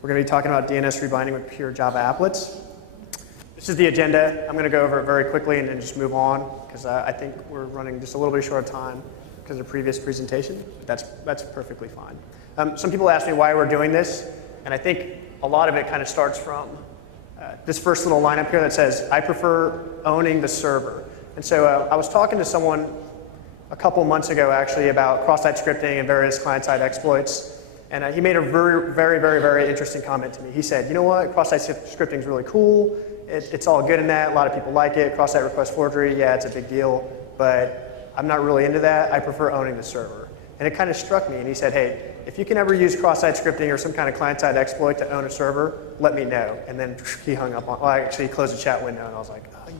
We're going to be talking about DNS rebinding with pure Java applets. This is the agenda. I'm going to go over it very quickly and then just move on because I think we're running just a little bit short of time because of the previous presentation. That's perfectly fine. Some people ask me why we're doing this, and I think a lot of it kind of starts from this first little line up here that says, I prefer owning the server. And so I was talking to someone a couple months ago actually about cross-site scripting and various client-side exploits. And he made a very interesting comment to me. He said, you know what, cross-site scripting is really cool. It's all good in that. A lot of people like it. Cross-site request forgery, yeah, it's a big deal. But I'm not really into that. I prefer owning the server. And it kind of struck me. And he said, hey, if you can ever use cross-site scripting or some kind of client-side exploit to own a server, let me know. And then he hung up on, well, I actually closed the chat window. And I was like, oh.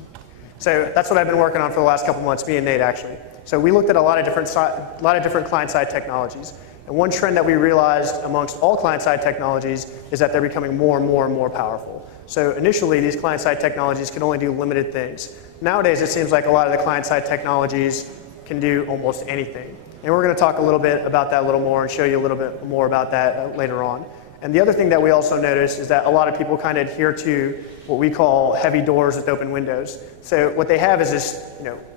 So that's what I've been working on for the last couple months, me and Nate actually. So we looked at a lot of different client-side technologies. And one trend that we realized amongst all client-side technologies is that they're becoming more and more powerful. So initially, these client-side technologies can only do limited things. Nowadays, it seems like a lot of the client-side technologies can do almost anything. And we're going to talk a little bit about that a little more and show you a little bit more about that later on. And the other thing that we also noticed is that a lot of people kind of adhere to what we call heavy doors with open windows. So what they have is this,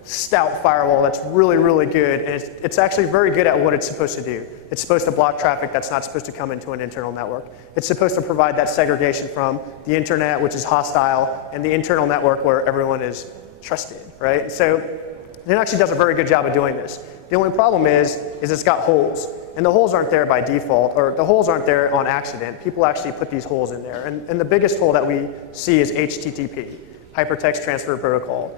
stout firewall that's really good, and it's actually very good at what it's supposed to do. It's supposed to block traffic that's not supposed to come into an internal network. It's supposed to provide that segregation from the internet, which is hostile, and the internal network where everyone is trusted, right? So it actually does a very good job of doing this. The only problem is it's got holes. And the holes aren't there by default, or the holes aren't there on accident. People actually put these holes in there. And the biggest hole that we see is HTTP, Hypertext Transfer Protocol.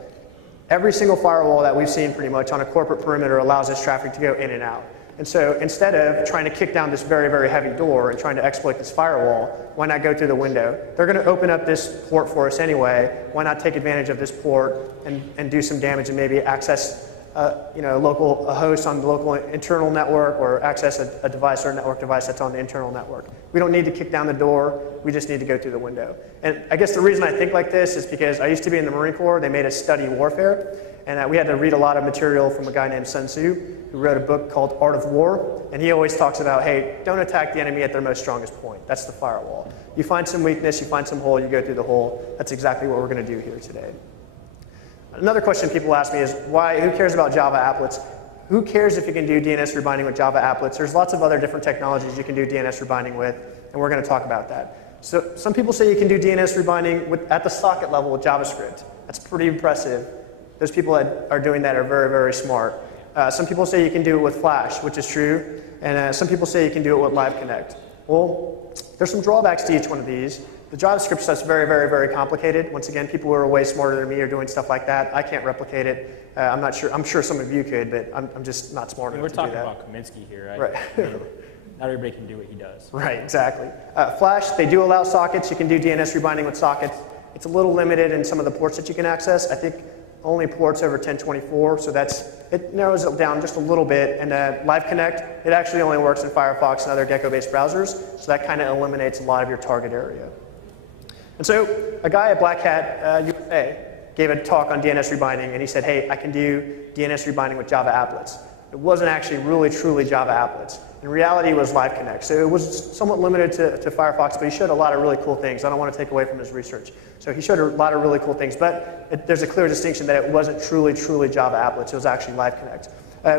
Every single firewall that we've seen pretty much on a corporate perimeter allows this traffic to go in and out. And so instead of trying to kick down this very heavy door and trying to exploit this firewall, why not go through the window? They're going to open up this port for us anyway. Why not take advantage of this port and do some damage and maybe access a host on the local internal network or access a device or a network device that's on the internal network. We don't need to kick down the door. We just need to go through the window. And I guess the reason I think like this is because I used to be in the Marine Corps. They made us study warfare. And we had to read a lot of material from a guy named Sun Tzu, who wrote a book called Art of War. And he always talks about, hey, don't attack the enemy at their most strongest point. That's the firewall. You find some weakness, you find some hole, you go through the hole. That's exactly what we're going to do here today. Another question people ask me is, who cares about Java applets? Who cares if you can do DNS rebinding with Java applets? There's lots of other different technologies you can do DNS rebinding with, and we're going to talk about that. So some people say you can do DNS rebinding at the socket level with JavaScript. That's pretty impressive. Those people that are doing that are very smart. Some people say you can do it with Flash, which is true, and some people say you can do it with Live Connect. Well, there's some drawbacks to each one of these. The JavaScript stuff's very complicated. Once again, people who are way smarter than me are doing stuff like that. I can't replicate it. I'm not sure. I'm sure some of you could, but I'm just not smart enough to do that. We're talking about Kaminsky here, right? Not everybody can do what he does. Right, exactly. Flash, they do allow sockets. You can do DNS rebinding with sockets. It's a little limited in some of the ports that you can access. I think only ports over 1024, so it narrows it down just a little bit. And Live Connect, it actually only works in Firefox and other Gecko-based browsers, so that kind of eliminates a lot of your target area. And so a guy at Black Hat USA gave a talk on DNS rebinding, and he said, hey, I can do DNS rebinding with Java applets. It wasn't actually really truly Java applets. In reality, it was Live Connect. So it was somewhat limited to Firefox, but he showed a lot of really cool things. I don't want to take away from his research. So he showed a lot of really cool things, but there's a clear distinction that it wasn't truly Java applets. It was actually Live Connect.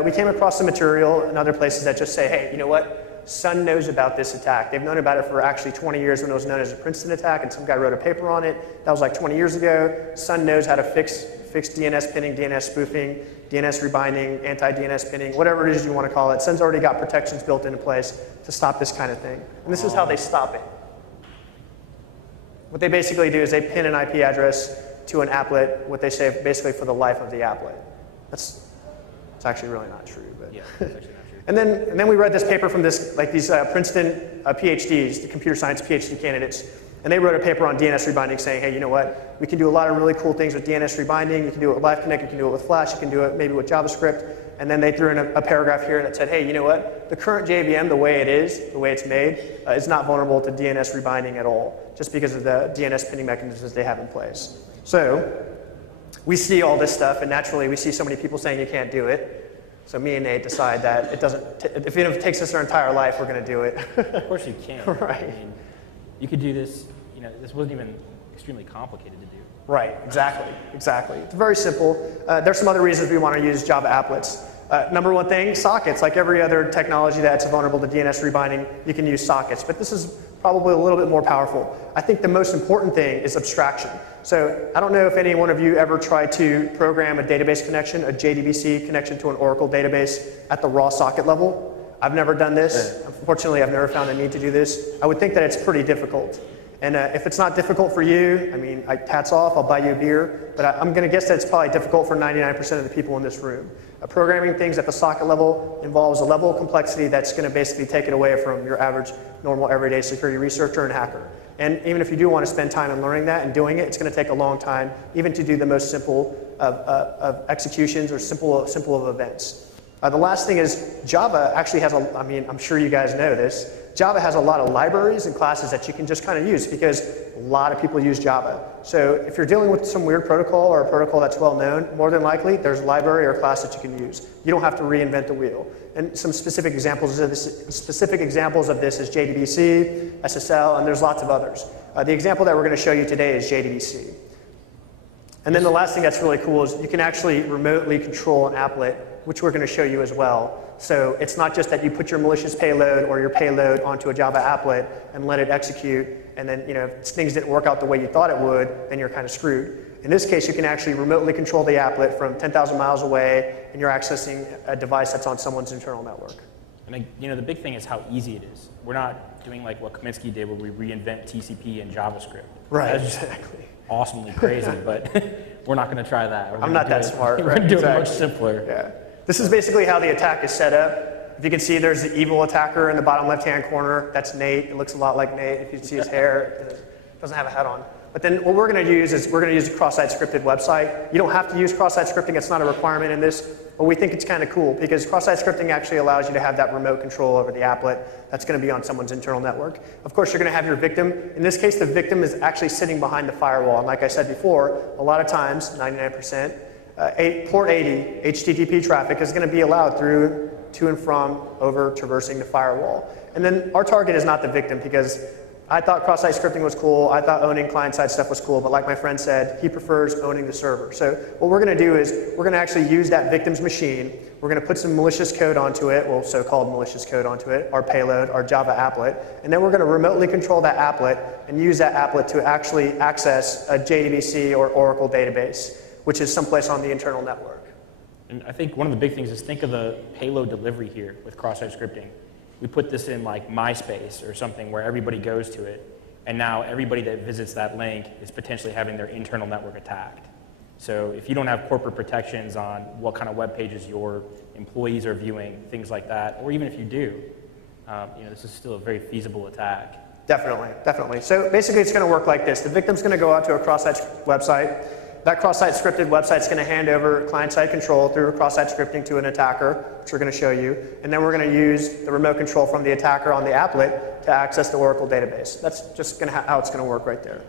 We came across some material in other places that just say, hey, you know what? Sun knows about this attack. They've known about it for actually 20 years when it was known as a Princeton attack, and some guy wrote a paper on it. That was like 20 years ago. Sun knows how to fix DNS pinning, DNS spoofing, DNS rebinding, anti-DNS pinning, whatever it is you want to call it. Sun's already got protections built into place to stop this kind of thing. And this is how they stop it. What they basically do is they pin an IP address to an applet, what they say basically for the life of the applet. It's actually really not true, but. Yeah, it's actually not true. And then we read this paper from these Princeton PhDs, the computer science PhD candidates, and they wrote a paper on DNS rebinding saying, hey, you know what? We can do a lot of really cool things with DNS rebinding. You can do it with Live Connect, you can do it with Flash, you can do it maybe with JavaScript. And then they threw in a paragraph here that said, hey, you know what? The current JVM, the way it is, the way it's made, is not vulnerable to DNS rebinding at all, just because of the DNS pinning mechanisms they have in place. So we see all this stuff, and naturally we see so many people saying you can't do it. So me and Nate decide that it doesn't, if it takes us our entire life, we're going to do it. Of course you can. Right. I mean, you could do this, this wasn't even extremely complicated to do. Right, exactly, exactly. It's very simple. There's some other reasons we want to use Java applets. Number one thing, sockets. Like every other technology that's vulnerable to DNS rebinding, you can use sockets. But this is probably a little bit more powerful. I think the most important thing is abstraction. So I don't know if any one of you ever tried to program a database connection, a JDBC connection to an Oracle database at the raw socket level. I've never done this. Unfortunately, I've never found a need to do this. I would think that it's pretty difficult. And if it's not difficult for you, I mean, hats off, I'll buy you a beer. But I'm going to guess that it's probably difficult for 99% of the people in this room. Programming things at the socket level involves a level of complexity that's going to basically take it away from your average, normal, everyday security researcher and hacker. And even if you do want to spend time in learning that and doing it, it's going to take a long time, even to do the most simple of executions or simple of events. The last thing is Java actually has I'm sure you guys know this, Java has a lot of libraries and classes that you can just kind of use because a lot of people use Java. So if you're dealing with some weird protocol or a protocol that's well known, more than likely there's a library or class that you can use. You don't have to reinvent the wheel. And some specific examples of this is JDBC, SSL, and there's lots of others. The example that we're going to show you today is JDBC. And then the last thing that's really cool is you can actually remotely control an applet, which we're going to show you as well. So it's not just that you put your malicious payload or your payload onto a Java applet and let it execute, and then if things didn't work out the way you thought it would, then you're kind of screwed. In this case, you can actually remotely control the applet from 10,000 miles away, and you're accessing a device that's on someone's internal network. And the big thing is how easy it is. We're not doing like what Kaminsky did where we reinvent TCP and JavaScript. Right, that's exactly. Awesomely crazy, but we're not going to try that. I'm not that smart. We're going to do it much simpler. Yeah. This is basically how the attack is set up. If you can see, there's the evil attacker in the bottom left-hand corner. That's Nate. It looks a lot like Nate. If you see his hair, it doesn't have a hat on. But then what we're going to use is we're going to use a cross-site scripted website. You don't have to use cross-site scripting. It's not a requirement in this. But we think it's kind of cool because cross-site scripting actually allows you to have that remote control over the applet that's going to be on someone's internal network. Of course, you're going to have your victim. In this case, the victim is actually sitting behind the firewall. And like I said before, a lot of times, 99%, port 80 HTTP traffic is going to be allowed through, to and from, over traversing the firewall. And then our target is not the victim because I thought cross-site scripting was cool. I thought owning client-side stuff was cool. But like my friend said, he prefers owning the server. So what we're going to do is we're going to actually use that victim's machine. We're going to put some malicious code onto it, well, so-called malicious code onto it, our payload, our Java applet. And then we're going to remotely control that applet and use that applet to actually access a JDBC or Oracle database, which is someplace on the internal network. And I think one of the big things is think of the payload delivery here with cross-site scripting. We put this in like MySpace or something where everybody goes to it, and now everybody that visits that link is potentially having their internal network attacked. So if you don't have corporate protections on what kind of web pages your employees are viewing, things like that, or even if you do, this is still a very feasible attack. Definitely, definitely. So basically it's going to work like this. The victim's going to go out to a cross-site website. That cross-site scripted website is going to hand over client-side control through cross-site scripting to an attacker, which we're going to show you. And then we're going to use the remote control from the attacker on the applet to access the Oracle database. That's just how it's going to work right there.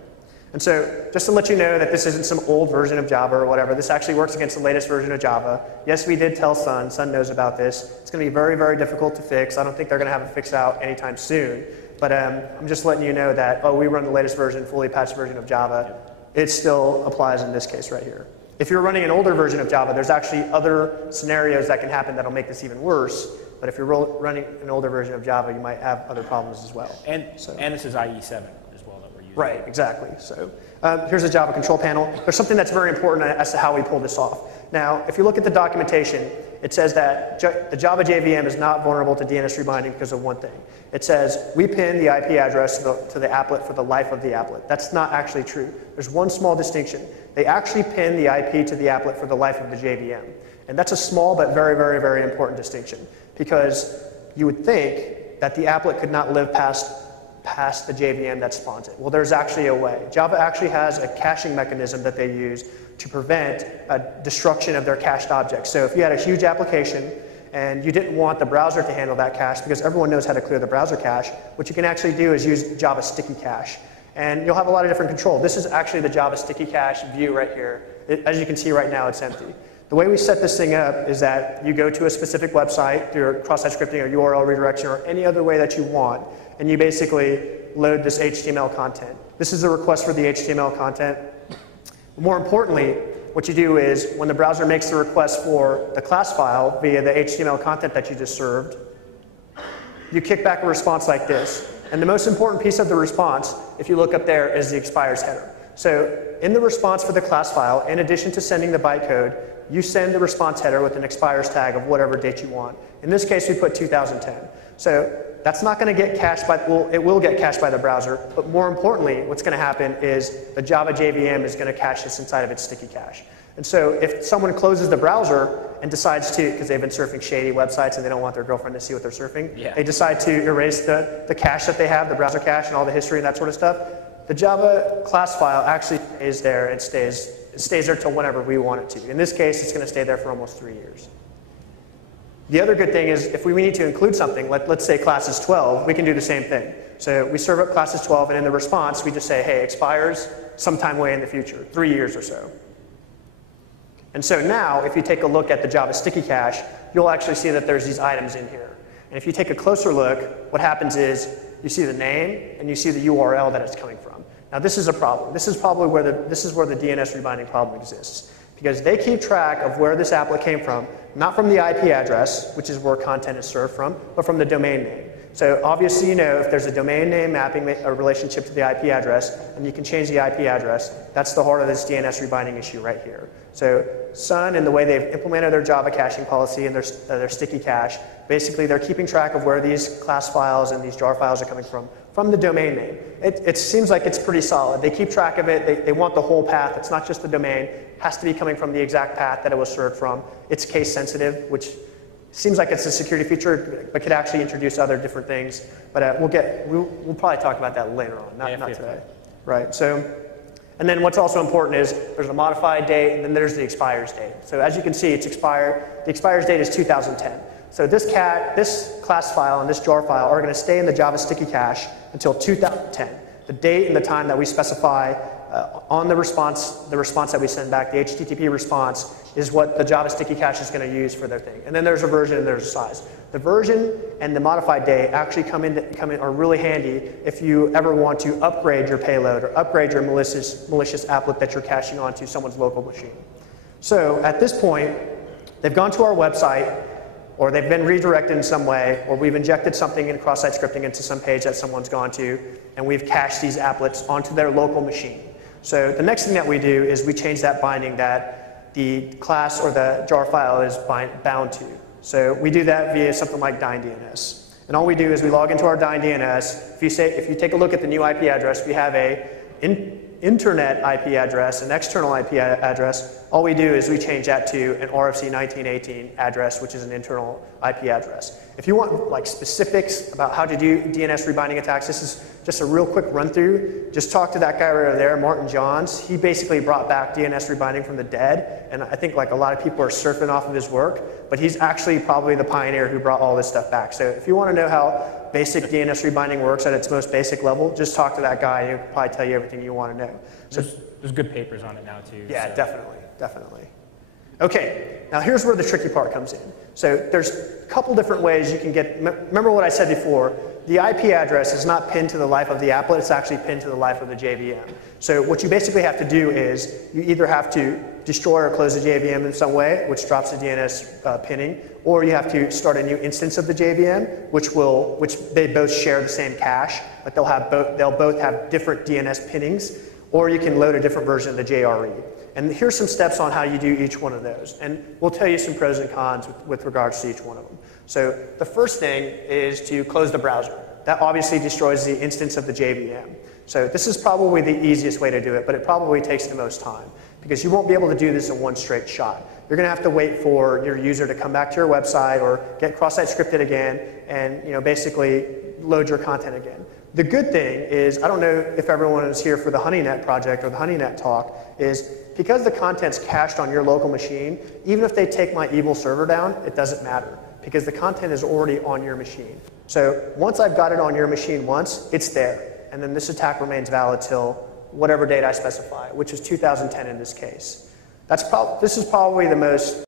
And so just to let you know that this isn't some old version of Java or whatever, this actually works against the latest version of Java. Yes, we did tell Sun. Sun knows about this. It's going to be very, very difficult to fix. I don't think they're going to have it fixed out anytime soon. But I'm just letting you know that, we run the latest version, fully patched version of Java. It still applies in this case right here. If you're running an older version of Java, there's actually other scenarios that can happen that'll make this even worse. But if you're running an older version of Java, you might have other problems as well. And this is IE7 as well that we're using. Right, exactly. So here's a Java control panel. There's something that's very important as to how we pull this off. Now, if you look at the documentation, it says that the Java JVM is not vulnerable to DNS rebinding because of one thing. It says we pin the IP address to the applet for the life of the applet. That's not actually true. There's one small distinction. They actually pin the IP to the applet for the life of the JVM. And that's a small but very, very, very important distinction because you would think that the applet could not live past the JVM that spawns it. Well, there's actually a way. Java actually has a caching mechanism that they use to prevent destruction of their cached objects. So if you had a huge application and you didn't want the browser to handle that cache because everyone knows how to clear the browser cache, what you can actually do is use Java sticky cache. And you'll have a lot of different control. This is actually the Java sticky cache view right here. As you can see right now, it's empty. The way we set this thing up is that you go to a specific website through cross-site scripting or URL redirection or any other way that you want, and you basically load this HTML content. This is a request for the HTML content. More importantly, what you do is when the browser makes the request for the class file via the HTML content that you just served, you kick back a response like this. And the most important piece of the response, if you look up there, is the expires header. So in the response for the class file, in addition to sending the bytecode, you send the response header with an expires tag of whatever date you want. In this case, we put 2010. So that's not going to get cached by, well, it will get cached by the browser, but more importantly, what's going to happen is the Java JVM is going to cache this inside of its sticky cache. And so if someone closes the browser and decides to, because they've been surfing shady websites and they don't want their girlfriend to see what they're surfing, they decide to erase the cache that they have, the browser cache and all the history and that sort of stuff, the Java class file actually stays there and stays there till whenever we want it to. In this case, it's going to stay there for almost 3 years. The other good thing is if we need to include something, let's say class is 12, we can do the same thing. So we serve up class is 12, and in the response, we just say, hey, expires sometime way in the future, 3 years or so. And so now, if you take a look at the Java sticky cache, you'll actually see that there's these items in here. And if you take a closer look, what happens is you see the name and you see the URL that it's coming from. Now this is a problem. This is probably where the DNS rebinding problem exists. Because they keep track of where this applet came from, not from the IP address, which is where content is served from, but from the domain name. So obviously you know if there's a domain name mapping a relationship to the IP address, and you can change the IP address, that's the heart of this DNS rebinding issue right here. So Sun and the way they've implemented their Java caching policy and their sticky cache, basically they're keeping track of where these class files and these jar files are coming from the domain name. It seems like it's pretty solid. They keep track of it. They want the whole path. It's not just the domain. It has to be coming from the exact path that it was served from. It's case sensitive, which seems like it's a security feature, but could actually introduce other different things. But we'll probably talk about that later on, not today. Right. So, and then what's also important is there's a modified date, and then there's the expires date. So as you can see, it's expired. The expires date is 2010. So this class file and this jar file are going to stay in the Java sticky cache until 2010. The date and the time that we specify on the response that we send back, the HTTP response, is what the Java sticky cache is going to use for their thing. And then there's a version and there's a size. The version and the modified date actually come in are really handy if you ever want to upgrade your payload or upgrade your malicious applet that you're caching onto someone's local machine. So at this point, they've gone to our website, or they've been redirected in some way, or we've injected something in cross-site scripting into some page that someone's gone to, and we've cached these applets onto their local machine. So the next thing that we do is we change that binding that the class or the jar file is bound to. So we do that via something like DynDNS. And all we do is we log into our DynDNS. If you take a look at the new IP address, we have a internet IP address, an external IP address. All we do is we change that to an RFC 1918 address, which is an internal IP address. If you want like specifics about how to do DNS rebinding attacks, this is just a real quick run through. Just talk to that guy right over there, Martin Johns. He basically brought back DNS rebinding from the dead, and I think like a lot of people are surfing off of his work, but he's actually probably the pioneer who brought all this stuff back. So if you want to know how basic DNS rebinding works at its most basic level, just talk to that guy and he'll probably tell you everything you want to know. So, there's good papers on it now too. Yeah, so. definitely. Okay, now here's where the tricky part comes in. So there's a couple different ways you can get, remember what I said before, the IP address is not pinned to the life of the applet, it's actually pinned to the life of the JVM. So what you basically have to do is you either have to destroy or close the JVM in some way, which drops the DNS pinning, or you have to start a new instance of the JVM, which they both share the same cache, but they'll both have different DNS pinnings, or you can load a different version of the JRE. And here's some steps on how you do each one of those. And we'll tell you some pros and cons with regards to each one of them. So the first thing is to close the browser. That obviously destroys the instance of the JVM. So this is probably the easiest way to do it, but it probably takes the most time because you won't be able to do this in one straight shot. You're going to have to wait for your user to come back to your website or get cross-site scripted again and basically load your content again. The good thing is, I don't know if everyone is here for the HoneyNet project or the HoneyNet talk, is because the content's cached on your local machine, even if they take my evil server down, it doesn't matter because the content is already on your machine. So once I've got it on your machine once, it's there. And then this attack remains valid till whatever date I specify, which is 2010 in this case. This is probably the most